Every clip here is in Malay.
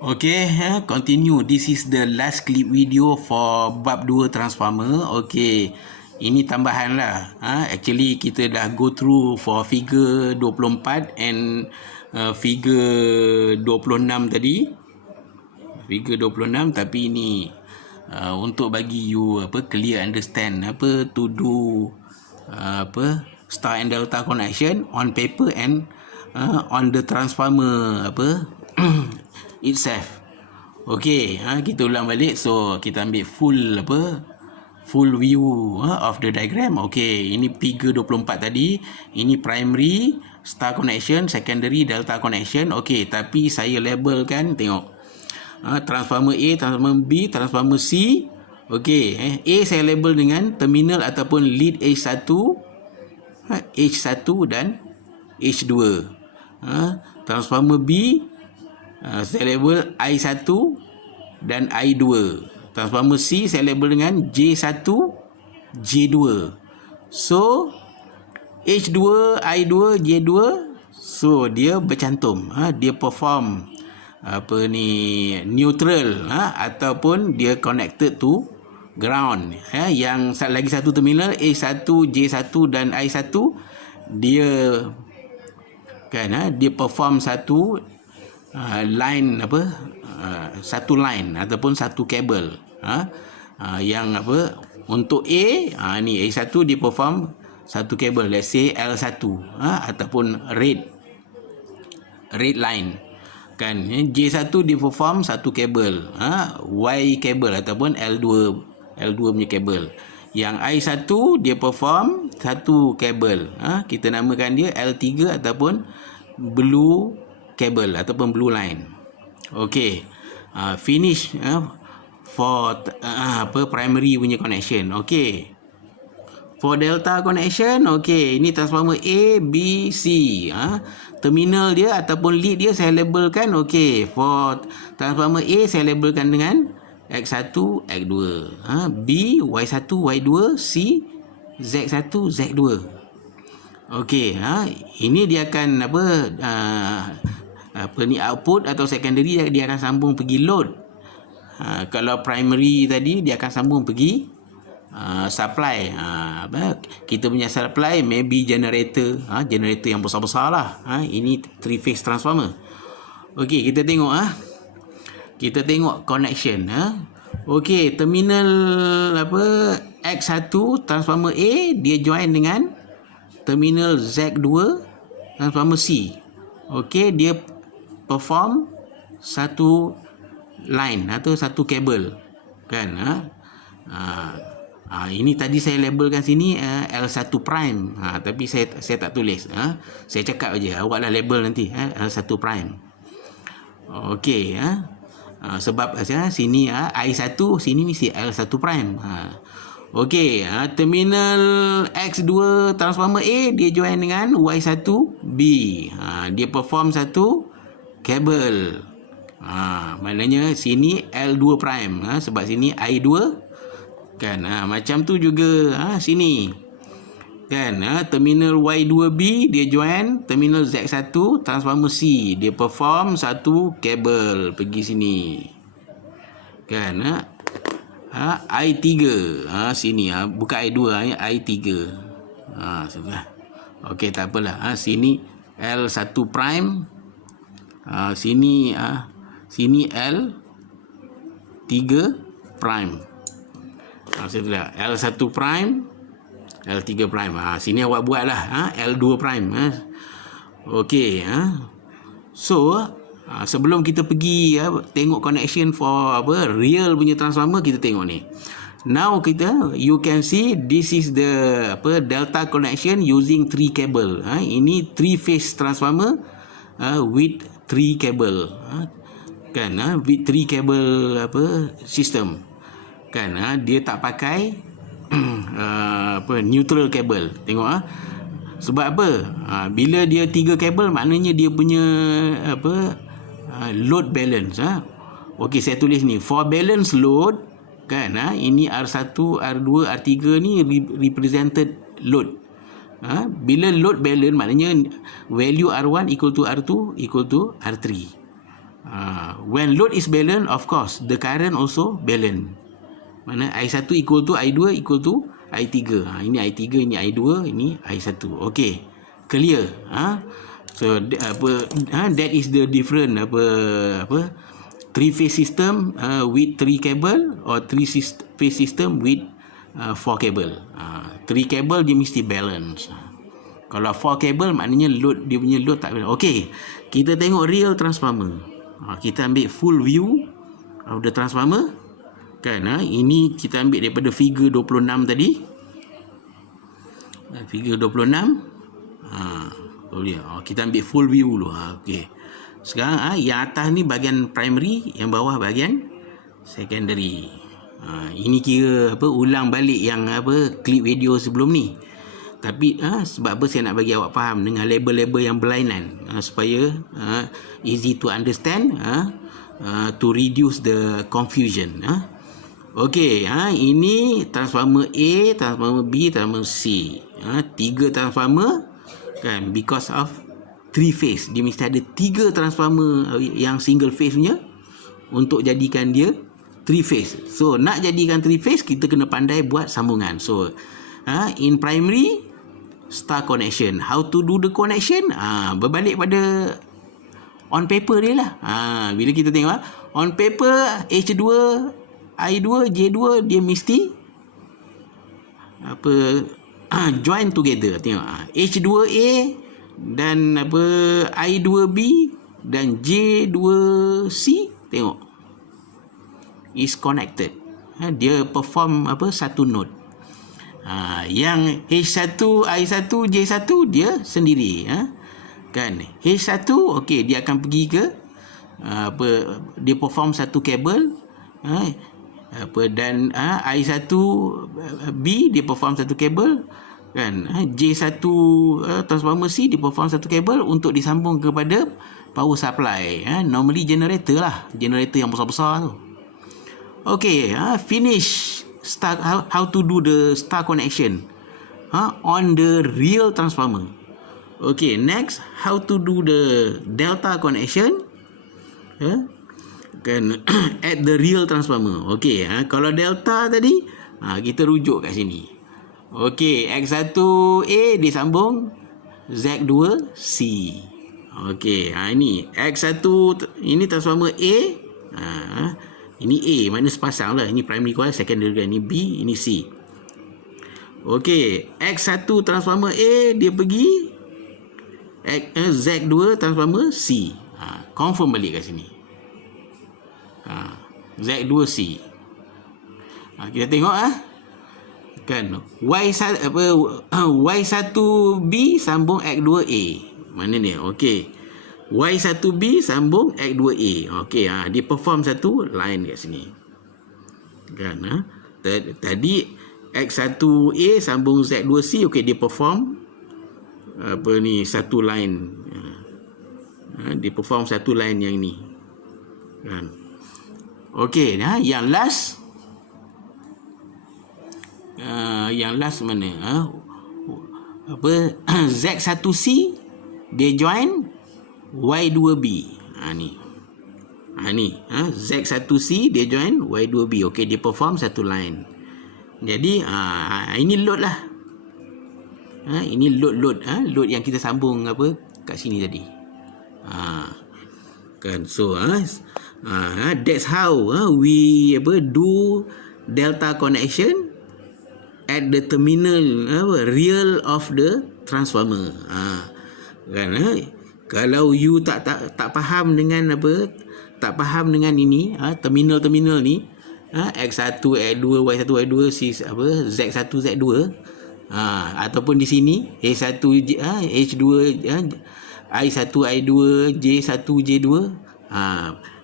Okay, continue. This is the last clip video for bab 2 transformer. Okay, ini tambahan lah. Actually kita dah go through for figure 24 and figure 26 tadi. Figure 26, tapi ini untuk bagi you clear understand to do star and delta connection on paper and on the transformer itself. Okey, kita ulang balik. So kita ambil full view of the diagram. Okey, ini figure 24 tadi. Ini primary star connection, secondary delta connection. Okey, tapi saya labelkan, tengok. Transformer A, transformer B, transformer C. Okey, A saya label dengan terminal ataupun lead H1, H1 dan H2. Transformer B saya label I1 dan I2. Transformer C saya label dengan J1, J2. So H2, I2, J2, so dia bercantum, dia perform neutral, ataupun dia connected to ground. Yang lagi satu terminal H1, J1 dan I1, dia dia perform satu line satu line ataupun satu kabel. Yang untuk A, ni A1 dia perform satu kabel, let's say L1, ataupun red line kan. J1 dia perform satu kabel, Y kabel ataupun L2 punya kabel. Yang I1 dia perform satu kabel, kita namakan dia L3 ataupun blue kabel ataupun blue line. Okey, finish for primary punya connection. Okey, for delta connection, okey, ini transformer A, B, C. Terminal dia ataupun lead dia saya labelkan. Okey, for transformer A saya labelkan dengan X1, X2, B, Y1, Y2, C, Z1, Z2. Okey, ini dia akan output atau secondary dia akan sambung pergi load. Kalau primary tadi dia akan sambung pergi supply. Kita punya supply maybe generator, generator yang besar-besar lah. Ini 3 phase transformer. Okey, kita tengok kita tengok connection. Okey, terminal X1 transformer A dia join dengan terminal Z2 transformer C. Okey, dia perform satu line atau satu kabel kan. Ini tadi saya labelkan sini L1 prime, tapi saya tak tulis. Saya cakap aja, awaklah label nanti L1 prime. Okey, sebab sini I1, sini mesti L1 prime. Okey, terminal X2 transformer A dia join dengan Y1 B. Dia perform satu kabel. Maknanya sini L2 prime, sebab sini I2 kan. Macam tu juga sini kan. Terminal Y2B dia join terminal Z1 transformer C. Dia perform satu kabel pergi sini kan. I3 sini, bukan I2, I3. Sudah. Okey, tak apalah. Sini L1 prime, sini L3 prime. Sudah. L1 prime, L3 prime. Sini awak buatlah L2 prime. Okey, so sebelum kita pergi tengok connection for real punya transformer, kita tengok ni. Now you can see this is the delta connection using 3 cable. Ini 3 phase transformer with 3 cable kan, with 3 cable system kan. Dia tak pakai neutral cable. Tengok sebab apa? Bila dia 3 kabel, maknanya dia punya load balance. Okey, saya tulis ni for balance load kan. Ini R1, R2, R3 ni represented load. Bila load balance, maknanya value R1 equal to R2 equal to R3. When load is balanced, of course the current also balanced. Mana I1 equal to I2 equal to I3. Ini I3, ini I2, ini I1. Okey. Clear. So that is the different three phase system with 3 cable or phase system with 4 cable. 3 cable dia mesti balance. Kalau 4 cable maknanya load, dia punya load tak balance. Okey. Kita tengok real transformer. Kita ambil full view of the transformer. Kan, ini kita ambil daripada figure 26 tadi. Figure 26. Kita ambil full view dulu. Okey. Sekarang yang atas ni bahagian primary, yang bawah bahagian secondary. Ini kira ulang balik yang klip video sebelum ni. Tapi sebab apa saya nak bagi awak faham dengan label-label yang berlainan, supaya easy to understand, to reduce the confusion. Okey, ini transformer A, transformer B, transformer C. 3 transformer kan, because of 3 phase. Dia mesti ada 3 transformer yang single phase punya untuk jadikan dia 3 phase. So nak jadikan 3 phase, kita kena pandai buat sambungan. So in primary, star connection. How to do the connection? Berbalik pada on paper dia lah. Bila kita tengok on paper, H2 I2 J2 dia mesti join together. Tengok H2A dan I2B dan J2C, tengok is connected. Dia perform satu node. Yang H1 I1 J1 dia sendiri, kan. H1 okey, dia akan pergi ke dia perform satu kabel, dan I1 B dia perform satu kabel, kan. J1 transformer C dia perform satu kabel untuk disambung kepada power supply, normally generator lah, generator yang besar-besar tu. Okey, finish start how to do the star connection on the real transformer. Okay, next how to do the delta connection kan at the real transformer. Okay, kalau delta tadi kita rujuk kat sini. Okay, X1A disambung Z2C. Okay, ini X1, ini transformer A. Ini A, mana sepasang lah. Ini primary coil, secondary coil. Ini B, ini C. Okey, X1 transformer A dia pergi Z2 transformer C. Confirm balik kat sini. Z2C. Kita tengok kan Y1B sambung X2A. Mana ni? Okey. Y1B sambung X2A. Okey, dia perform satu line kat sini. Kan tadi X1A sambung Z2C, okey, dia perform satu line. Dia perform satu line yang ini. Kan. Okey, yang last mana? Z1C dia join Y2B. Ni. Z1C dia join Y2B. Okey, dia perform satu line. Jadi ini load lah. Ini load yang kita sambung kat sini tadi. Kan, so that's how we do delta connection at the terminal real of the transformer. Kan, kalau you tak faham dengan tak faham dengan ini, terminal ni, X1 X2 Y1 Y2 Z1 Z2, ataupun di sini H1 H2 I1 I2 J1 J2,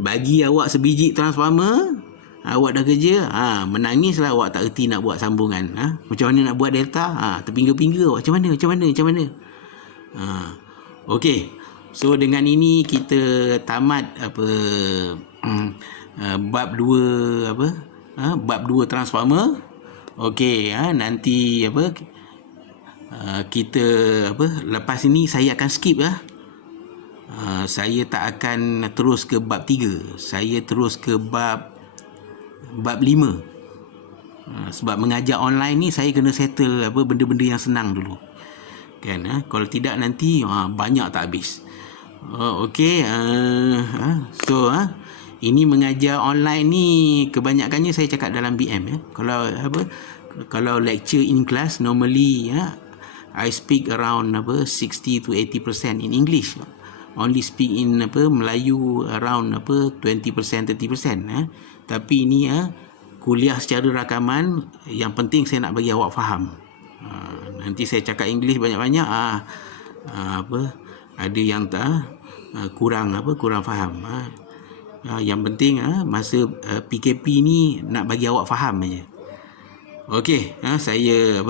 bagi awak sebiji transformer, awak dah kerja, menangislah awak tak erti nak buat sambungan. Macam mana nak buat delta, terpingga-pingga awak, macam mana. Okey, so dengan ini kita tamat bab 2 bab 2 transformer. Okey, nanti kita lepas ini saya akan skip saya tak akan terus ke bab 3. Saya terus ke bab 5. Sebab mengajar online ni saya kena settle benda-benda yang senang dulu. Kan, kalau tidak nanti banyak tak habis. Okey, so ini mengajar online ni kebanyakannya saya cakap dalam BM. Kalau lecture in class normally I speak around 60 to 80% in English. Only speak in Melayu around 20% 30%. Tapi ini kuliah secara rakaman, yang penting saya nak bagi awak faham. Nanti saya cakap English banyak-banyak ada yang kurang faham. Yang penting masa PKP ni nak bagi awak faham aja. Okey, saya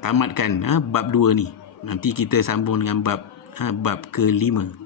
tamatkan bab 2 ni. Nanti kita sambung dengan bab ke-5.